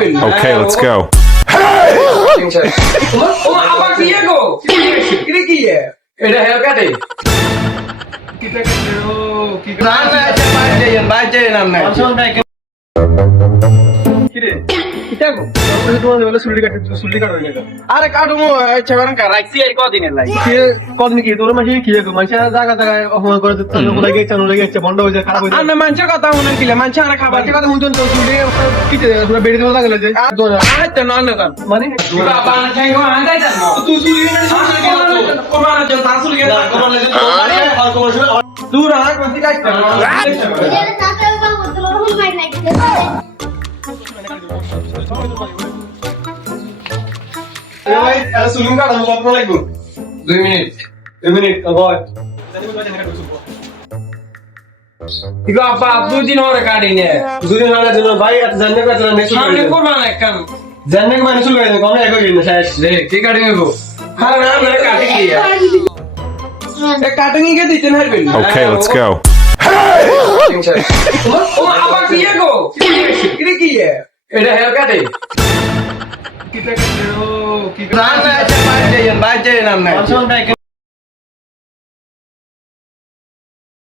Okay, let's go. আবার কি গো কি কি এটা হেয়ার কাটে না না আচ্ছা বাইরে যাই নাম নাই আরে কাটু ইচ্ছা করেন রাখছি এই কদিনের লাই কদিন কি তোর মাসে কি মানুষ জায়গা জায়গায় অপমান করে লেগেছে বন্ধ হয়েছে খারাপ হয়েছে আমি মানুষের কথা মনে কিলে মানুষ আর খাবার কথা শুনছেন তো চুলি কি বেড়ে দিতে লাগলে যে আচ্ছা না না মানে বাবা না চাই গো আন্দাই জান তুই চুলি কোরবানের জন্য তার চুলি দূর আর কোন দিকে আসছে ভাই সুলুম কাটা কত লাগবে 2 মিনিট 2 মিনিট ভাই ইগো আপা দুদিন হরে কাটি নে দুদিন হওয়ার জন্য ভাই এত জানতে পারছেন না সামনে কোরবান একখান জানতে মানে শুরু করে কোন এক হয়ে না শেষ রে কি কাটি নেবো হ্যাঁ না না কাটি কি এ কাটিং কে দিতেন হারবে Okay, let's go. ও আবার কি গো কি কি এটা হেয়ার কাটে কি না না আচ্ছা বাইরে যাই নাম নাই